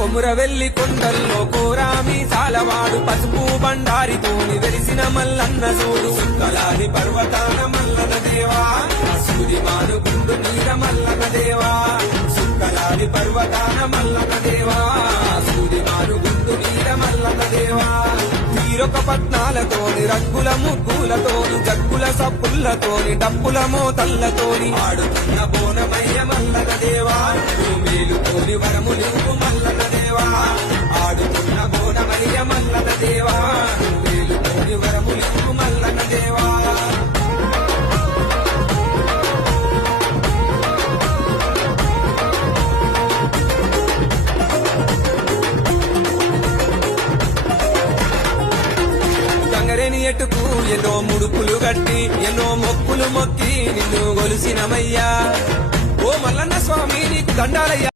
కొమురవెల్లి కొండల్లో కోరామి సాలవాడు పసుపు బండారితోని వెలిసిన మల్లన్న చూడు సుక్కలాది పర్వతాల మల్లన దేవా సూర్యమాను గుండు నీర మల్లన దేవా సుక్కలాది పర్వతాల మల్లన దేవా సూర్యమాను గుండు నీర మల్లన దేవా తీరొక పట్నాలతోని రంగుల ముగ్గులతోని జగ్గుల సప్పులతోని డప్పుల మోతల్లతోని ఆడుతున్న బోనమయ్య మల్లన దేవా మేలుతోని వరము నీవు మల్లన దేవా ఆడుతున్న బోనమయ్య మల్లన దేవా మేలుతోని వరము నీవు మల్లన దేవా గంగరేని ఎటుకు ఎన్నో ముడుపులు గట్టి ఎన్నో మొక్కులు మొక్కి నిన్ను గొలిసినమయ్యా ఓ మల్లన్న స్వామి నీకు దండాలయ్యా.